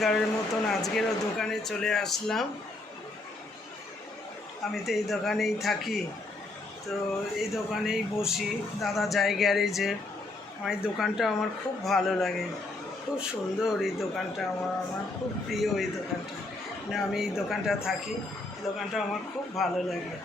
রোজগারের মতন আজকেরও দোকানে চলে আসলাম। আমি তো এই দোকানেই থাকি, তো এই দোকানেই বসি। দাদা যায় গ্যারেজে। আমার এই দোকানটা আমার খুব ভালো লাগে, খুব সুন্দর এই দোকানটা। আমার খুব প্রিয় এই দোকানটা। আমি এই দোকানটা থাকি, দোকানটা আমার খুব ভালো লাগে।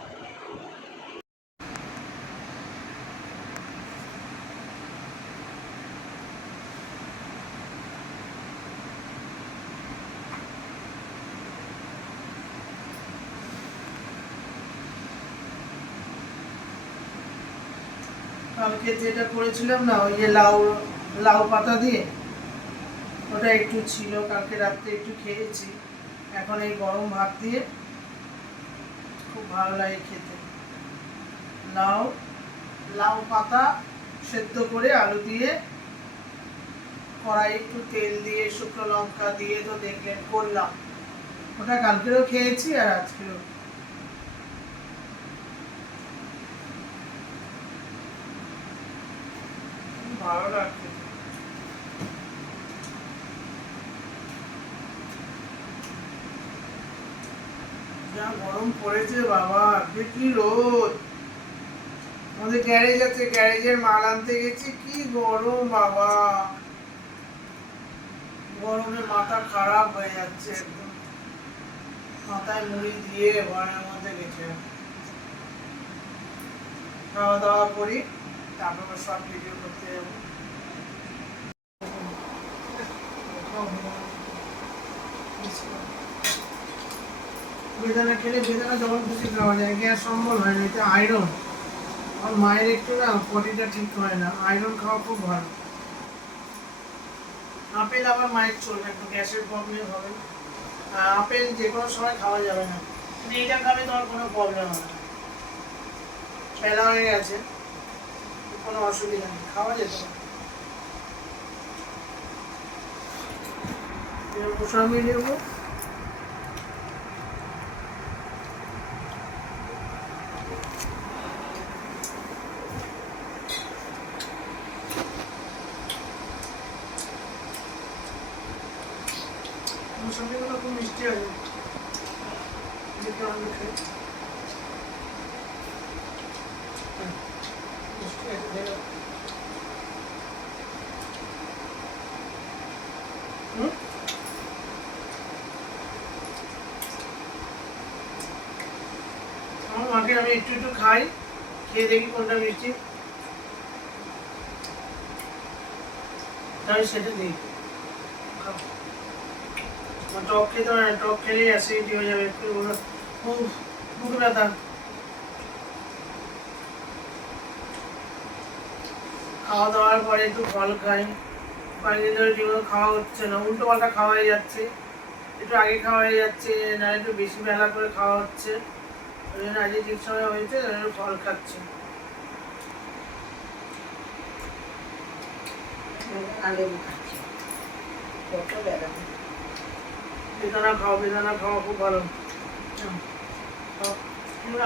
কালকে যেটা করেছিলাম না, ওই যে লাউ লাউ পাতা দিয়ে, ওটা একটু ছিল, কালকে রাত্রে একটু খেয়েছি। এখন এই গরম ভাত দিয়ে খুব ভালো লাগে খেতে। লাউ লাউ পাতা সেদ্ধ করে আলু দিয়ে, কড়াই একটু তেল দিয়ে শুকনো লঙ্কা দিয়ে তো দেখলেন করলাম। ওটা কালকেও খেয়েছি আর আজকেও। ভালো লাগছে। যা গরম পড়েছে বাবা, কি রোদ। আমাদের গ্যারেজ আছে, গ্যারেজের মাল আনতে গেছি, কি গরম বাবা। গরমে মাথা খারাপ হয়ে যাচ্ছে একদম। মাথায় মুড়ি দিয়ে ঘরের মধ্যে গেছে। খাওয়া দাওয়া করি, তারপর সব ভিডিও করতে যাবো। বেদানা খেলে বেদানা যখন খুশি খাওয়া যায়, গ্যাস সম্বল হয় না, এটা আয়রন। আমার মায়ের একটু না বডিটা ঠিক হয় না, আয়রন খাওয়া খুব ভালো। আপেল আবার মায়ের চলবে, একটু গ্যাসের প্রবলেম হবে। আপেল যে কোনো সময় খাওয়া যাবে না, এইটা খাবে তোমার কোনো প্রবলেম হবে না। ফেলা হয়ে গেছে, কোনো অসুবিধা নেই, খাওয়া যেতে পারে। মৌসুমি লেবু, মৌসুমিগুলো খুব মিষ্টি আছে, যেটা আমি খাই। মিষ্টি আছে, দেখো। আমার মাকে আমি একটু একটু খাই, খেয়ে দেখি কোনটা মিষ্টি, তাই সেটা দিই। টক খেতে হয় না, টক খেলে অ্যাসিডিটি হয়ে যাবে, একটু মুখ ব্যথা। খাওয়া দাওয়ার পরে একটু ফল খাই। কয়েকদিন ধরে ঠিকমতো খাওয়া হচ্ছে না, উল্টো পাল্টা খাওয়া হয়ে যাচ্ছে। একটু আগে খাওয়া হয়ে যাচ্ছে, না একটু বেশি বেলা করে খাওয়া হচ্ছে। ওই জন্য আজকে ঠিক সময় হয়েছে, ফল খাচ্ছে। বেদানা খাও, বেদানা খাওয়া খুব ভালো।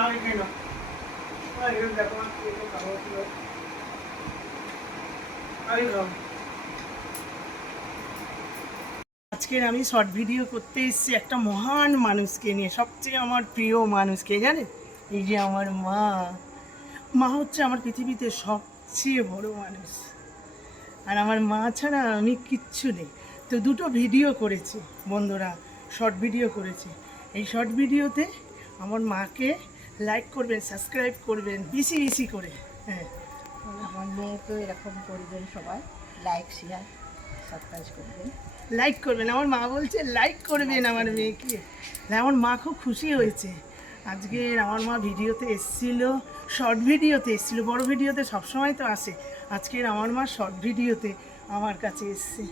আগে খাই না, দেখো আগে খাও। আজকের আমি শর্ট ভিডিও করতে এসেছি একটা মহান মানুষকে নিয়ে, সবচেয়ে আমার প্রিয় মানুষকে, জানেন? এই যে আমার মা। মা হচ্ছে আমার পৃথিবীতে সবচেয়ে বড় মানুষ, আর আমার মা ছাড়া আমি কিচ্ছু নেই। তো দুটো ভিডিও করেছি বন্ধুরা, শর্ট ভিডিও করেছি। এই শর্ট ভিডিওতে আমার মাকে লাইক করবেন, সাবস্ক্রাইব করবেন বেশি বেশি করে। হ্যাঁ, আমার মেয়েকেও এরকম করবেন সবাই, লাইক শেয়ার সাবস্ক্রাইব করবেন। লাইক করবেন, আমার মা বলছে লাইক করবেন আমার মেয়েকে। আমার মা খুব খুশি হয়েছে। আজকে আমার মা ভিডিওতে এসেছিল, শর্ট ভিডিওতে এসেছিল, বড় ভিডিওতে সবসময় তো আসে। আজকের আমার মা শর্ট ভিডিওতে আমার কাছে এসছে।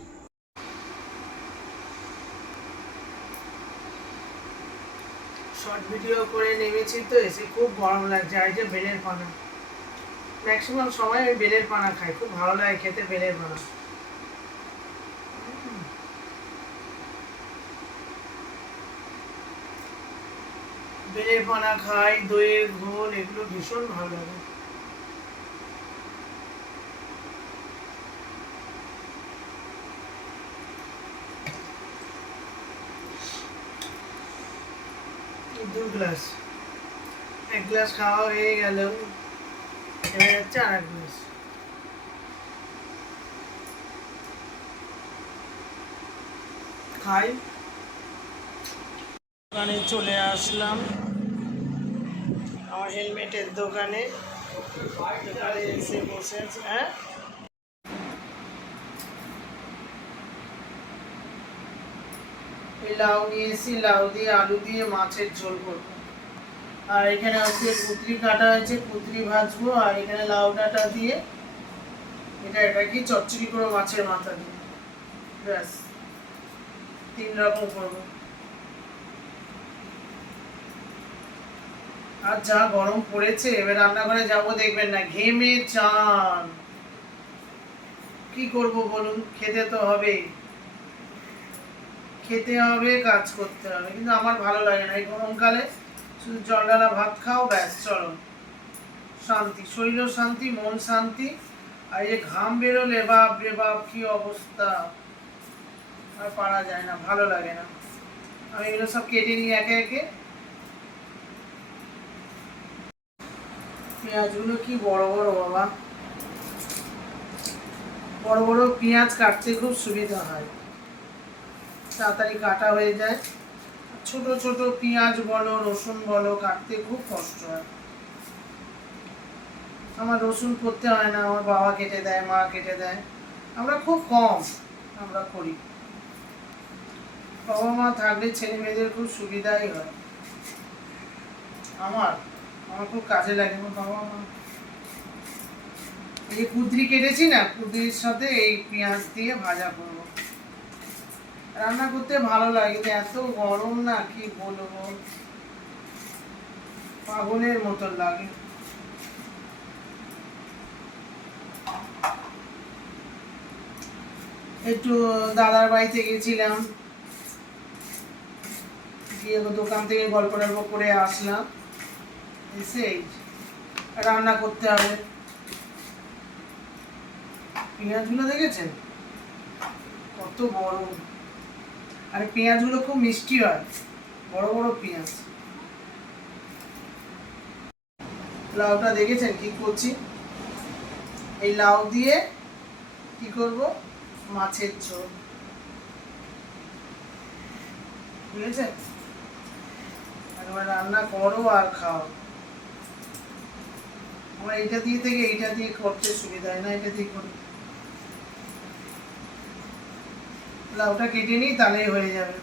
শর্ট ভিডিও করে নেমেছি তো, এসে খুব গরম লাগছে। আর যে বেলের পানা, ম্যাক্সিমাম সময় আমি বেলের পানা খাই, খুব ভালো লাগে খেতে বেলের পানা। বেলের পানা খাই, দইয়ের ঘোল, এগুলো ভীষণ ভালো লাগে। গ্লাস, 1 গ্লাস খাওয়া হয়ে গেল, এবার হচ্ছে আর 1 গ্লাস। খাই। দোকানে চলে আসলাম, আমার হেলমেটের দোকানে। দোকানে এসে বসে আছে। হ্যাঁ, এই লাউ নিয়েছি, লাউ দিয়ে আলু দিয়ে মাছের ঝোল করবো। আর এখানে হচ্ছে কুঁদরি কাটা হয়েছে, কুঁদরি ভাজবো। আর এখানে লাউ ডাঁটা দিয়ে এটা কি চচ্চড়ি করে মাছের মাথা দিয়ে, ব্যাস 3 রকম করবো। আর যা গরম পড়েছে, এবার রান্নাঘরে যাবো দেখবেন না ঘেমে চান। কি করব বলুন, খেতে তো হবেই, খেতে হবে, কাজ করতে হবে, কিন্তু আমার ভালো লাগে না এই গরমকালে। শুধু জল ঢালা ভাত খাও, ব্যাস চলো, শান্তি, শরীরও শান্তি, মন শান্তি। আর এই যে ঘাম বেরোলে বাপ রে বাপ কি অবস্থা, আর পারা যায় না, ভালো লাগে না। আমি এগুলো সব কেটে নিই একে একে। পেঁয়াজগুলো কি বড় বড় বাবা, বড় বড় পেঁয়াজ কাটতে খুব সুবিধা হয়, তাড়াতাড়ি কাটা হয়ে যায়। ছোট ছোট পেঁয়াজ বলো, রসুন বলো, কাটতে খুব কষ্ট হয়। আমার রসুন করতে হয় না, আমার বাবা কেটে দেয়, মা কেটে দেয়, আমরা খুব কম আমরা করি। বাবা মা থাকলে ছেলে মেয়েদের খুব সুবিধাই হয়। আমার আমার খুব কাজে লাগে আমার বাবা মা। এই কুঁদরি কেটেছি না, কুঁদরির সাথে এই পেঁয়াজ দিয়ে ভাজা করবো। রান্না করতে ভালো লাগে, এত গরম না কি বলবো, পাগলের মতন লাগে। একটু দাদার বাড়িতে গেছিলাম, গিয়ে দোকান থেকে গল্প টল্প করে আসলাম, এসে রান্না করতে হবে। পেঁয়াজগুলো দেখেছেন কত বড়, আর পেঁয়াজগুলো খুব মিষ্টি হয়, বড় বড় পেঁয়াজ। লাউটা দেখেছেন কি করছি, এই লাউ দিয়ে কি করব, মাছের ঝোল, বুঝেছেন? একবার রান্না করো আর খাও। আমার এইটা দিয়ে থেকে এইটা দিয়ে করতে সুবিধা হয় না, এটা দিয়ে করি। লাউটা কেটে নিই, তাহলেই হয়ে যাবে।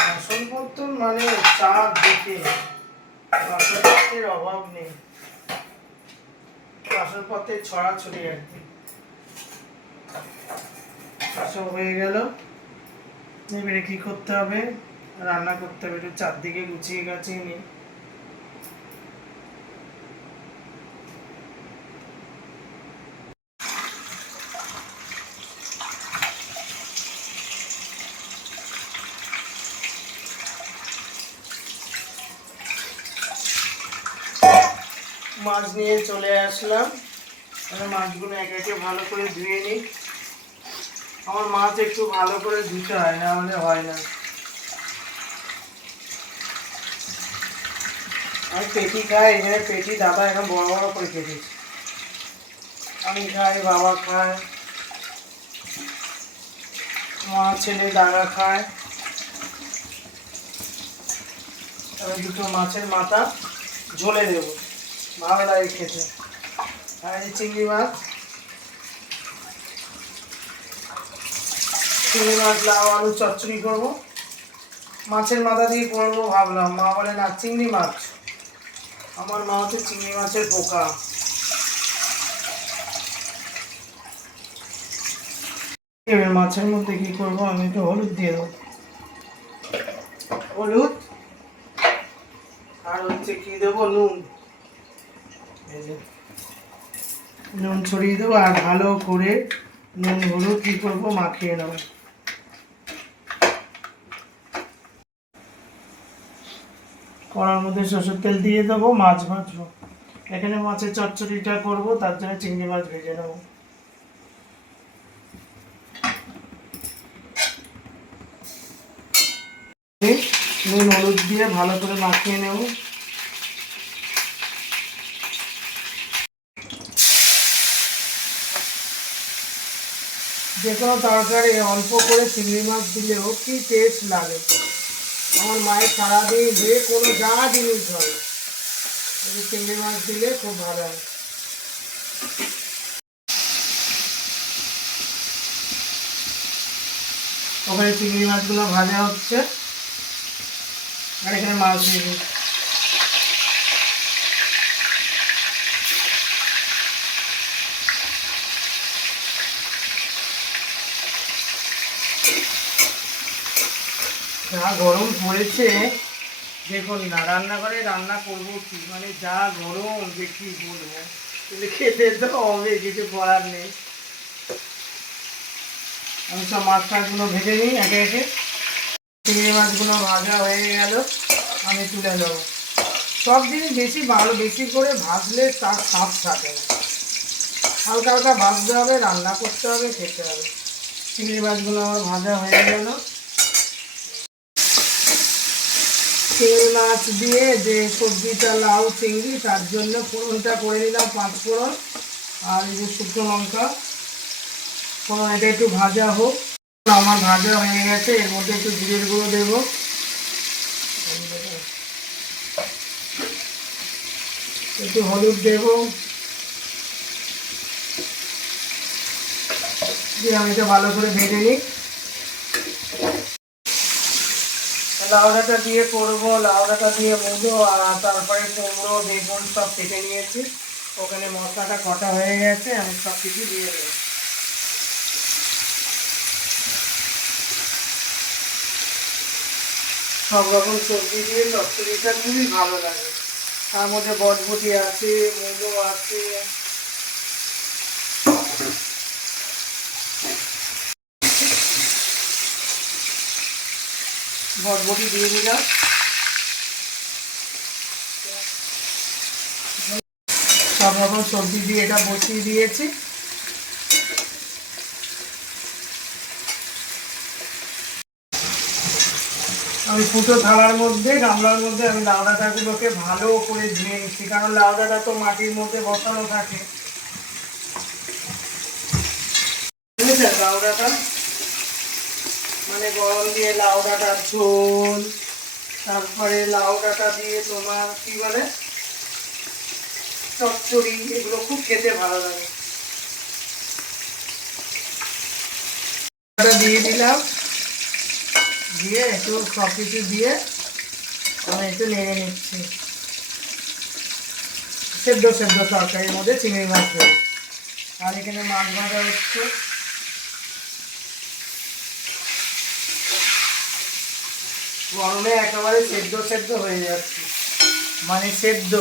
বাসনপত্র মানে চাপ দেখে বাসনপত্রের অভাব নেই, বাসনপত্রের ছড়াছড়ি আর কি। সব হয়ে গেল, এবারে কি করতে হবে, রান্না করতে হবে। একটু চারদিকে গুছিয়ে গাছিয়ে নিই। মাছ নিয়ে চলে আসলাম, মাছগুলো এক একে ভালো করে ধুয়ে নিই। আমার মাছ একটু ভালো করে ধুতে হয়, না হলে হয় না। আমি পেটি খাই, এখানে পেটি দাদা এখন বড় বড় করে কেটেছি। আমি খাই, বাবা খায়, মা ছেলে দাদা খায়। আমি দুটো মাছের মাথা ঝোলে দেবো, ভালো লাগে খেতে। আর এই চিংড়ি মাছ, চিংড়ি মাছ লাউ আলু চচ্চড়ি করবো, মাছের মাথা দিয়ে করবো ভাবলাম, মা বলে না চিংড়ি মাছ। আমার মা হচ্ছে চিংড়ি মাছের পোকা। এবার মাছের মধ্যে কি করবো, আমি একটু হলুদ দিয়ে দেবো, হলুদ আর হচ্ছে কি দেবো, নুন। এই যে নুন ছড়িয়ে দেবো, আর ভালো করে নুন হলুদ কি করবো মাখিয়ে নেবো। কড়ার মধ্যে সরষের তেল দিয়ে দেবো, মাছ ভাজবো। এখানে মাছের চচ্চড়িটা করব, তার জন্য চিংড়ি মাছ ভেজে নেব। নুন হলুদ দিয়ে ভালো করে মাখিয়ে নেব। যে কোনো তরকারি অল্প করে চিংড়ি মাছ দিলেও কি টেস্ট লাগে। আমার মায়ের সারাদিন যে কোনো যা জিনিস হয় চিংড়ি মাছ দিলে খুব ভালো হয়। ওখানে চিংড়ি মাছগুলো ভাজা হচ্ছে আর এখানে মাছ দিয়ে দিই। যা গরম পড়েছে দেখুন না, রান্নাঘরে রান্না করবো কি, মানে যা গরম যে কি বলবো, কিন্তু খেতে তো হবে, কিছু করার নেই। আমি সব মাছ টাছগুলো ভেজে নিই একে একে। চিংড়ি মাছগুলো ভাজা হয়ে গেল, আমি তুলে দেবো। সব জিনিস বেশি করে ভাজলে তার স্বাদ থাকে না, হালকা হালকা ভাজতে হবে, রান্না করতে হবে, খেতে হবে। চিংড়ি মাছগুলো আমার ভাজা হয়ে গেল। চিংড়ি মাছ দিয়ে যে সবজিটা লাউ চিংড়ি, তার জন্য ফোড়নটা করে নিলাম, 5 ফোড়ন আর এই যে শুকনো লঙ্কা। এটা একটু ভাজা হোক। আমার ভাজা হয়ে গেছে, এর মধ্যে একটু জিরের গুঁড়ো দেবো, একটু হলুদ দেবো, দিয়ে আমি এটা ভালো করে ভেজে নিই। লাউ ডাঁটা দিয়ে করবো, লাউ ডাঁটা দিয়ে মূলো আর তারপরে কুমড়ো বেগুন সব কেটে নিয়েছি। ওখানে মশলাটা কটা হয়ে গেছে, আমি সব কিছু দিয়ে দেবো। সব রকম সবজি দিয়ে চচ্চড়িটা খুবই ভালো লাগে। তার মধ্যে বটবটি আছে, মূলো আছে, বটবটি দিয়ে দিলাম। সব রকম সবজি দিয়ে এটা বসিয়ে দিয়েছি। আমি ফুটো থালার মধ্যে, গামলার মধ্যে আমি লাউ ডাঁটাগুলোকে ভালো করে ধুয়ে নিচ্ছি, কারণ লাউ ডাঁটা তো মাটির মধ্যে বসানো থাকে। বুঝেছেন, লাউ ডাঁটা মানে গরম দিয়ে লাউ ডাঁটার ঝোল, তারপরে লাউ ডাঁটা দিয়ে তোমার কি বলে চচ্চড়ি, এগুলো খুব খেতে ভালো লাগে। দিয়ে দিলাম, দিয়ে একটু সব কিছু দিয়ে আমি একটু নেড়ে নিচ্ছি। সেদ্ধ তরকারির মধ্যে চিংড়ি মাছ দেবো। আর এখানে মাছ ভাজা হচ্ছে। গরমে একেবারে সেদ্ধ হয়ে যাচ্ছে, মানে সেদ্ধ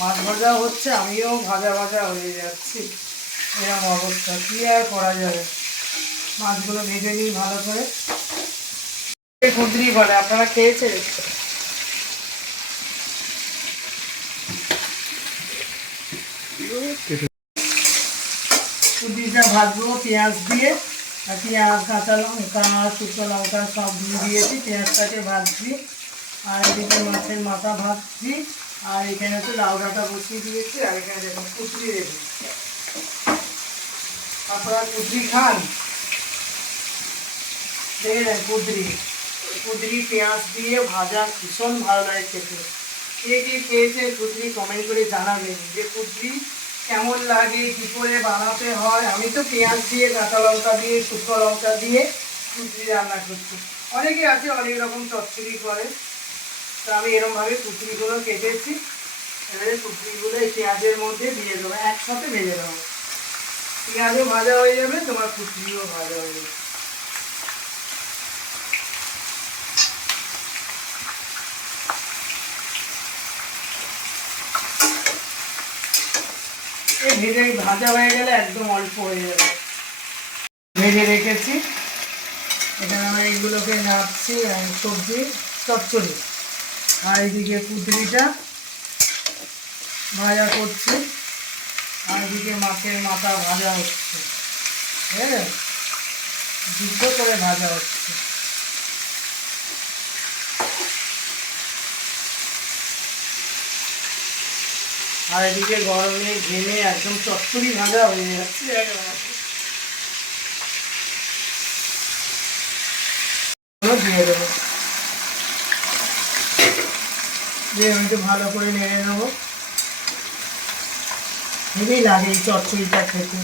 মাছ ভাজা হচ্ছে, আমিও ভাজা হয়ে যাচ্ছি। এরকম অবস্থা, কি আর করা যাবে। মাছগুলো ভেজে নিই ভালো করে। কুঁদরি বলে, আপনারা খেয়েছেন? কুঁদরিটা ভাজবো পেঁয়াজ দিয়ে, পেঁয়াজ কাঁচা লঙ্কা শুকনো লঙ্কা সব দিয়ে দিয়েছি, পেঁয়াজটাকে ভাজছি। আর এদিকে মাছের মাথা ভাজছি, আর এখানে তো লাউ ডাঁটা বসিয়ে দিয়েছি। আর এখানে দেখুন কুঁদরি রেডি। আপনারা কুঁদরি খান? দেখে নেন কুঁদরি পেঁয়াজ দিয়ে ভাজা ভীষণ ভালো লাগে খেতে। কে কে খেয়েছে কুঁদরি কমেন্ট করে জানাবেন যে কুঁদরি কেমন লাগে, কী করে বানাতে হয়। আমি তো পেঁয়াজ দিয়ে, কাঁচা লঙ্কা দিয়ে, শুকনো লঙ্কা দিয়ে কুঁদরি রান্না করছি। অনেকে আছে অনেক রকম চচ্চড়ি করে, তো আমি এরকমভাবে কুঁদরিগুলো কেটেছি। এবারে কুঁদরিগুলো এই পেঁয়াজের মধ্যে দিয়ে দেবো, একসাথে ভেজে দেবো। পেঁয়াজও ভাজা হয়ে যাবে, তোমার কুঁদরিও ভাজা হয়ে যাবে। এই ভেজে ভাজা হয়ে গেলে একদম অল্প হয়ে যাবে। ভেজে রেখেছি, এখানে আমরা এইগুলোকে নাড়ছি, সবজি চচ্চড়ি। আর এইদিকে কুঁদরিটা ভাজা করছি, আর এদিকে মাছের মাথা ভাজা হচ্ছে, হ্যাঁ, যুদ্ধ করে ভাজা হচ্ছে। আর এদিকে গরমে ঘেমে একদম চচ্চড়ি ভাজা হয়ে যাচ্ছে দিয়ে দেবো, দিয়ে আমি একটু ভালো করে নেড়ে নেবো। হেবি লাগে এই চচ্চড়িটা খেতে।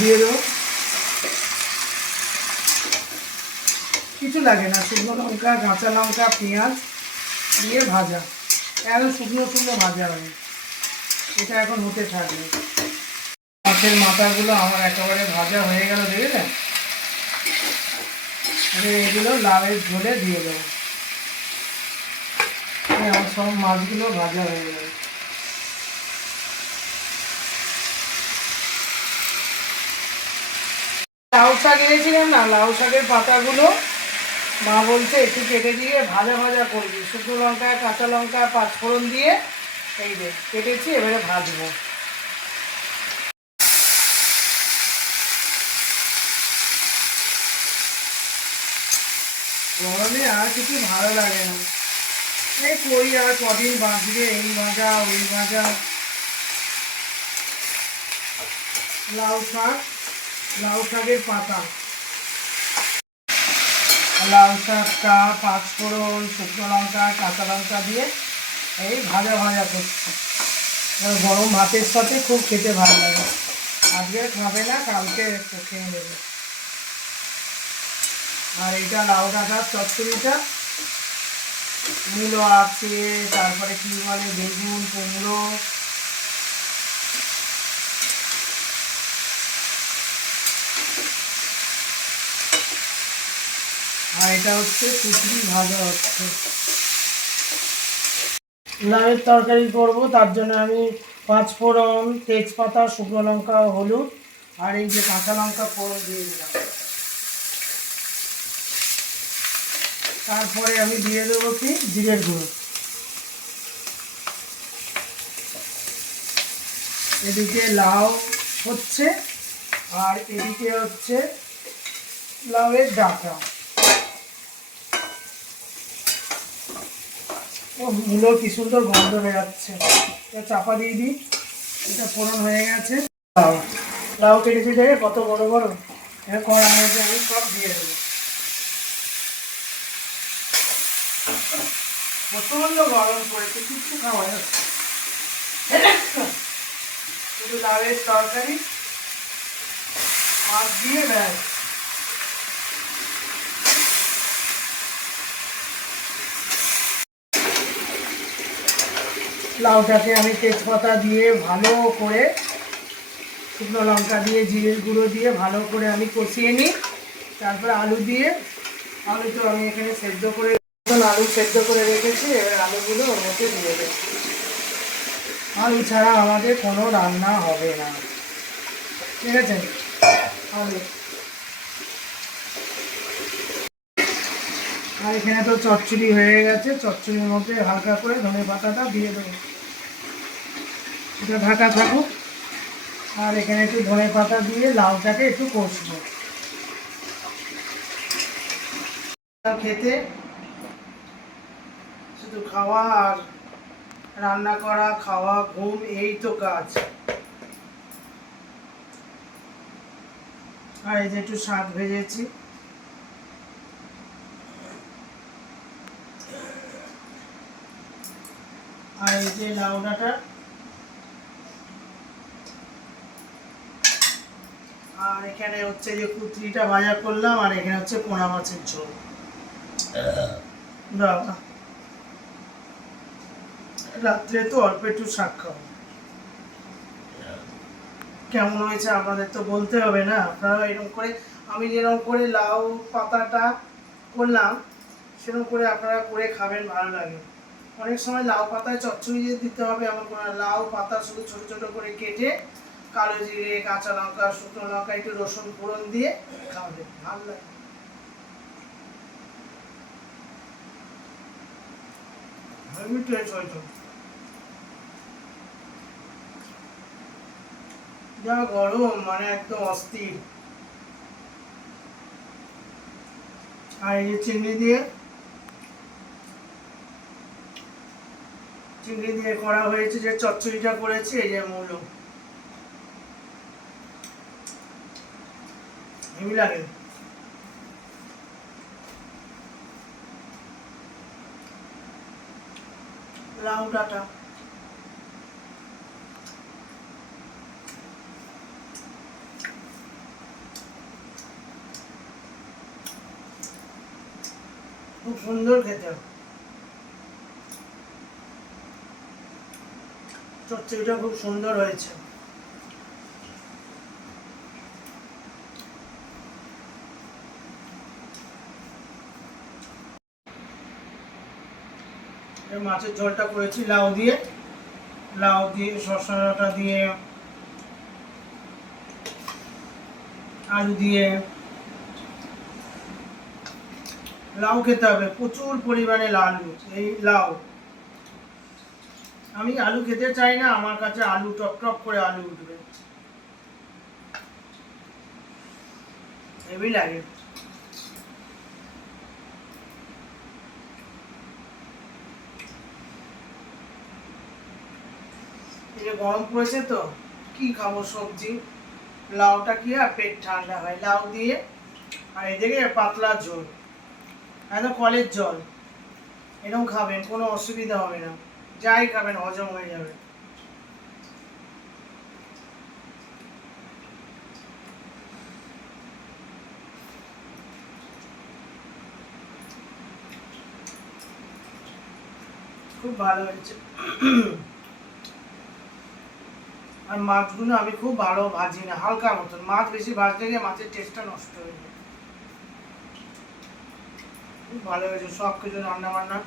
দিয়ে দেবো, কিছু লাগে না, শুকনো লঙ্কা, কাঁচা লঙ্কা, পেঁয়াজ দিয়ে ভাজা, একদম শুকনো শুকনো ভাজা হবে। এটা এখন হতে থাকবে। মাছের মাথাগুলো আমার একেবারে ভাজা হয়ে গেল, দেখেছেন? এগুলো লাউয়ের ঝোলে দিয়ে দেবো। আমার সব মাছগুলো ভাজা হয়ে গেল। লাউ শাক এনেছিলাম না, লাউ শাকের পাতাগুলো মা বলছে একটু কেটে দিয়ে ভাজা ভাজা করবি, শুকনো লঙ্কা, কাঁচা লঙ্কা, পাঁচফোড়ন দিয়ে এই যে কেটেছি, এবারে ভাজবো। গরমে আর কিছু ভালো লাগে না, এই কই আর কদিন বাঁচবে, এই ভাজা ওই ভাজা। লাউ শাক, লাউ শাকের পাতা, লাউ শাকটা পাঁচফোড়ন, শুকনো লঙ্কা, কাঁচা লঙ্কা দিয়ে এই ভাজা ভাজা করছি। গরম ভাতের সাথে খুব খেতে ভালো লাগে। আজকে খাবে না, কালকে একটু খেয়ে নেবে। আর এইটা লাউ ডাঁটার চচ্চড়িটা, মূলো আছে, তারপরে কি বলে বেগুন, কুমড়ো, আর এটা হচ্ছে কুচড়ি ভাজা হচ্ছে। লাউয়ের তরকারি করব, তার জন্য আমি পাঁচফোড়ন, তেজপাতা, শুকনো লঙ্কা, হলুদ আর এই যে কাঁচা লঙ্কা ফোড়ন দিয়ে দিলাম। তারপরে আমি দিয়ে দেবো কি জিরের গুঁড়ো। এদিকে লাউ হচ্ছে, আর এদিকে হচ্ছে লাউয়ের ডাঁটা। ও মূলো কি সুন্দর গন্ধ বেরাচ্ছে, চাপা দিয়ে দিই। এটা ফোড়ন হয়ে গেছে। লাউ, লাউ কেটেছি দেখে কত বড় বড়। এবার কড়ার মধ্যে আমি সব দিয়ে দেবো। প্রচন্ড গরম পড়েছে, কিছু খাওয়া যাচ্ছে, শুধু লাউয়ের তরকারি মাছ দিয়ে দেয়। লাউটাকে আমি তেজপাতা দিয়ে ভালো করে, শুকনো লঙ্কা দিয়ে, জিরের গুঁড়ো দিয়ে ভালো করে আমি কষিয়ে নিই। তারপরে আলু দিয়ে, আলু তো আমি এখানে সেদ্ধ করে, আলু সেদ্ধ করে রেখেছি, এবার আলুগুলো ওর মধ্যে দিয়ে দেবো। আলু ছাড়া আমাদের কোনো রান্না হবে না, ঠিক আছে? আলু, আর এখানে তো চচ্চড়ি হয়ে গেছে, চচ্চড়ির মধ্যে হালকা করে ধনে পাতাটা দিয়ে দেবো। এটা ঢাকা থাকুক, আর এখানে একটু ধনে পাতা দিয়ে লাউটাকে একটু কষবো। খেতে শুধু খাওয়া আর রান্না করা, খাওয়া, ঘুম, এই তো কাজ। আর এই যে একটু শাক ভেজেছি, আর এই যে লাউ ডাঁটা, আর এখানে হচ্ছে যে কুচড়িটা ভাজা করলাম, আর এখানে হচ্ছে পোনা মাছের ঝোল। বাবা, রাত্রে তো অল্প একটু শাক খাবো। কেমন হয়েছে আপনাদের তো বলতে হবে না? আপনারা এরকম করে, আমি যেরকম করে লাউ পাতাটা করলাম সেরকম করে আপনারা করে খাবেন, ভালো লাগে। অনেক সময় লাউ পাতায় চচ্চড়ি দিতে হবে এমন করে, লাউ পাতা শুধু ছোটো ছোটো করে কেটে কালো জিরে, কাঁচা লঙ্কা, শুকনো লঙ্কা, একটু রসুন ফোড়ন দিয়ে খাওয়াবে, ভালো লাগে। হেভি টেস্ট হয়েছে। যা গরম, মানে একদম অস্থির। আর এই যে চিংড়ি দিয়ে করা হয়েছে, যে চচ্চড়িটা করেছি, এই যে মূলো, হেভি লাগে। লাউ ডাঁটা খুব সুন্দর খেতে, চচ্চড়িটা খুব সুন্দর হয়েছে। মাছের ঝোলটা করেছি লাউ দিয়ে শসাটা দিয়ে, আলু দিয়ে। লাউ খেতে হবে, প্রচুর পরিমাণে লাউ। আমি আলু খেতে চাই না, আমার কাছে আলু টপ টপ করে আলু উঠবে, হেভি লাগে। গরম পড়েছে তো কি খাবো সবজি, লাউটা কি আর পেট ঠান্ডা হয়, লাউ দিয়ে। আর এদিকে পাতলা ঝোল, একদম কলের জল, এরকম খাবেন, কোনো অসুবিধা হবে না, যাই খাবেন হজম হয়ে যাবে। খুব ভালো হয়েছে। আর মাছগুলো আমি খুব ভালো ভাজি না, হালকা মতন, মাছ বেশি ভাজলে গিয়ে মাছের টেস্টটা নষ্ট হয়ে যায়। খুব ভালো হয়েছে সব কিছু রান্না বান্না।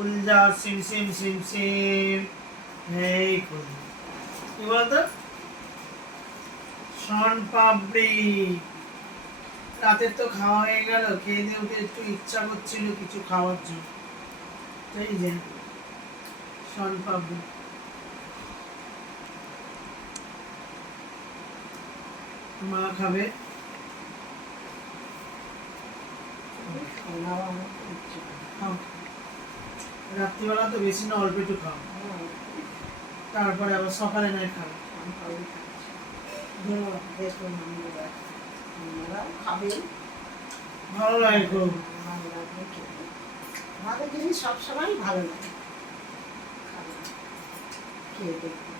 উল্জা সিম সিম সিম সিম, এই করি কি বলতো, শন পাপড়ি। রাতের তো খাওয়া হয়ে গেল, খেয়ে দিয়ে উঠে একটু ইচ্ছা করছিল কিছু খাওয়ার জন্য, এই যে শন পাপড়ি। মা খাবে, রাত্রিবেলা তো বেশি না, অল্প একটু খাও, তারপরে আবার সকালে নাই খাবে। ভালো লাগে খুব, আমাদের জিনিস সবসময় ভালো লাগে, খেয়ে দেখবে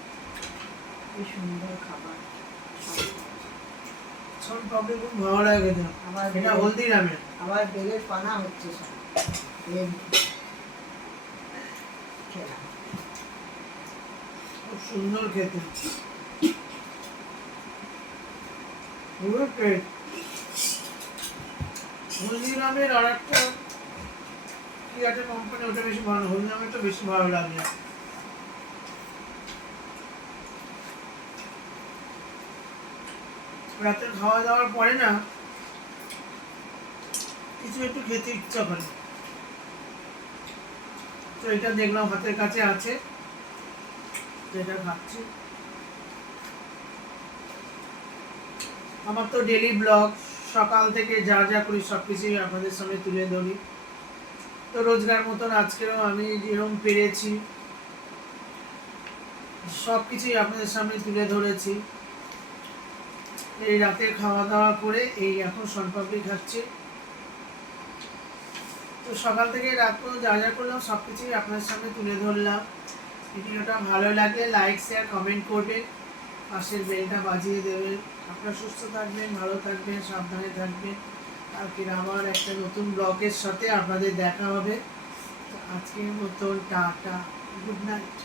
কি সুন্দর খাবার। শন পাপড়ি খুব ভালো লাগে খেতে, আমার এটা হলদিরামের। আবার বেলের পানা হচ্ছে সব, খেলাম খুব সুন্দর খেতে, পুরো পেট। হলদিরামের আর একটা কি একটা কোম্পানি, ওটা বেশি ভালো, হলদিরামের তো বেশি ভালো লাগে। রাতে খাওয়া দাওয়ার পরে না কিছু একটু খেতে ইচ্ছা করে, তো এটা দেখলাম হাতের কাছে আছে, যেটা খাচ্ছি। আমার তো ডেলি ব্লগ, সকাল থেকে যা যা করি সব কিছুই আপনাদের সামনে তুলে ধরি। তো রোজগার মতন আজকেও আমি যেরকম পেরেছি সব কিছুই আপনাদের সামনে তুলে ধরেছি। এই রাতে খাওয়া দাওয়া করে এই এখন শনপাপড়ি খাচ্ছি। তো সকাল থেকে রাত পর্যন্ত যা যা করলাম সব কিছুই আপনাদের সামনে তুলে ধরলাম। ভিডিওটা ভালো লাগলে লাইক শেয়ার কমেন্ট করবেন, পাশের বেলটা বাজিয়ে দেবেন। আপনারা সুস্থ থাকবেন, ভালো থাকবেন, সাবধানে থাকবেন। কালকে আবার একটা নতুন ব্লগের সাথে আপনাদের দেখা হবে। আজকের মতন টাটা, গুড নাইট।